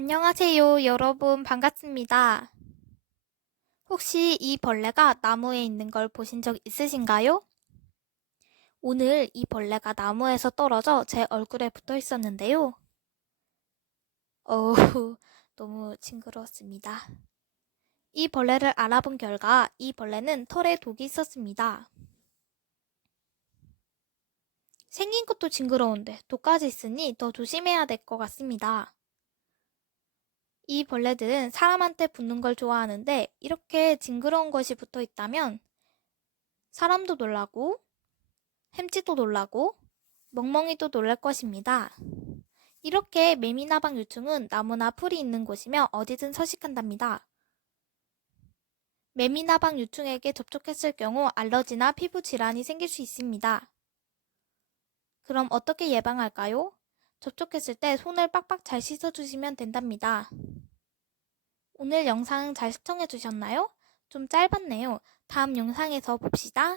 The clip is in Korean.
안녕하세요, 여러분. 반갑습니다. 혹시 이 벌레가 나무에 있는 걸 보신 적 있으신가요? 오늘 이 벌레가 나무에서 떨어져 제 얼굴에 붙어 있었는데요. 어우, 너무 징그러웠습니다. 이 벌레를 알아본 결과 이 벌레는 털에 독이 있었습니다. 생긴 것도 징그러운데 독까지 있으니 더 조심해야 될 것 같습니다. 이 벌레들은 사람한테 붙는 걸 좋아하는데 이렇게 징그러운 것이 붙어 있다면 사람도 놀라고 햄찌도 놀라고 멍멍이도 놀랄 것입니다. 이렇게 매미나방 유충은 나무나 풀이 있는 곳이며 어디든 서식한답니다. 매미나방 유충에게 접촉했을 경우 알러지나 피부 질환이 생길 수 있습니다. 그럼 어떻게 예방할까요? 접촉했을 때 손을 빡빡 잘 씻어주시면 된답니다. 오늘 영상 잘 시청해 주셨나요? 좀 짧았네요. 다음 영상에서 봅시다.